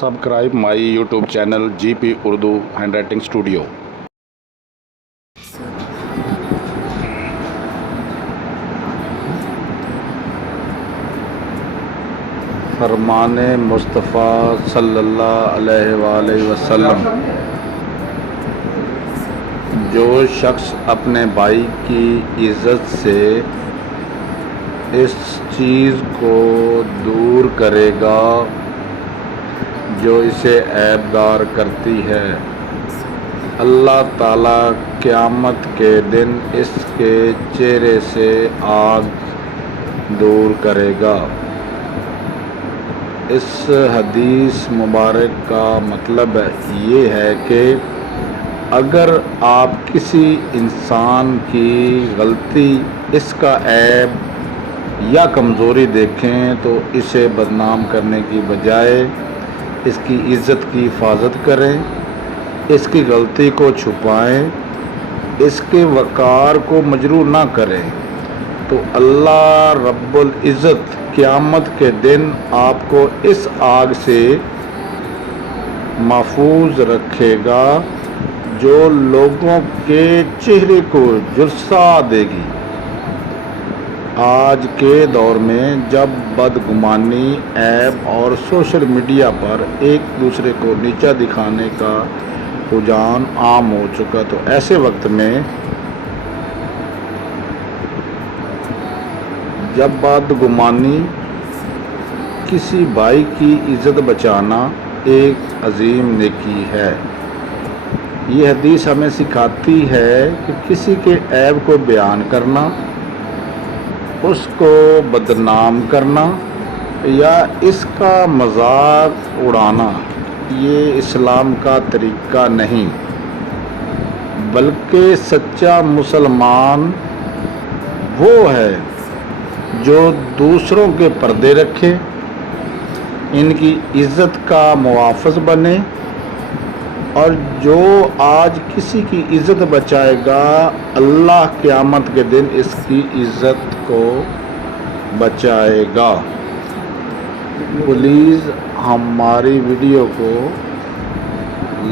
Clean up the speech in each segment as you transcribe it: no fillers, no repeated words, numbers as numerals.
Subscribe my YouTube channel GP Urdu Handwriting Studio. فرمان مصطفیٰ صلی اللہ علیہ وآلہ وسلم: جو شخص اپنے بھائی کی عزت سے اس چیز کو دور کرے گا جو اسے عیبدار کرتی ہے، اللہ تعالیٰ قیامت کے دن اس کے چہرے سے آگ دور کرے گا۔ اس حدیث مبارک کا مطلب یہ ہے کہ اگر آپ کسی انسان کی غلطی، اس کا عیب یا کمزوری دیکھیں تو اسے بدنام کرنے کی بجائے اس کی عزت کی حفاظت کریں، اس کی غلطی کو چھپائیں، اس کے وقار کو مجروح نہ کریں، تو اللہ رب العزت قیامت کے دن آپ کو اس آگ سے محفوظ رکھے گا جو لوگوں کے چہرے کو جھلسا دے گی۔ آج کے دور میں جب بدگمانی، عیب اور سوشل میڈیا پر ایک دوسرے کو نیچا دکھانے کا رجحان عام ہو چکا، تو ایسے وقت میں جب بدگمانی، کسی بھائی کی عزت بچانا ایک عظیم نیکی ہے۔ یہ حدیث ہمیں سکھاتی ہے کہ کسی کے عیب کو بیان کرنا، اس کو بدنام کرنا یا اس کا مذاق اڑانا یہ اسلام کا طریقہ نہیں، بلکہ سچا مسلمان وہ ہے جو دوسروں کے پردے رکھے، ان کی عزت کا محافظ بنے، اور جو آج کسی کی عزت بچائے گا اللہ قیامت کے دن اس کی عزت کو بچائے گا۔ پلیز ہماری ویڈیو کو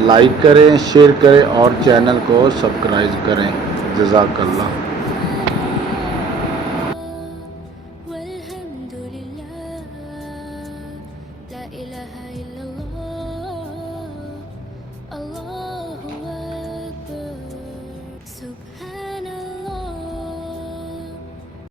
لائک کریں، شیئر کریں اور چینل کو سبسکرائب کریں۔ جزاک اللہ۔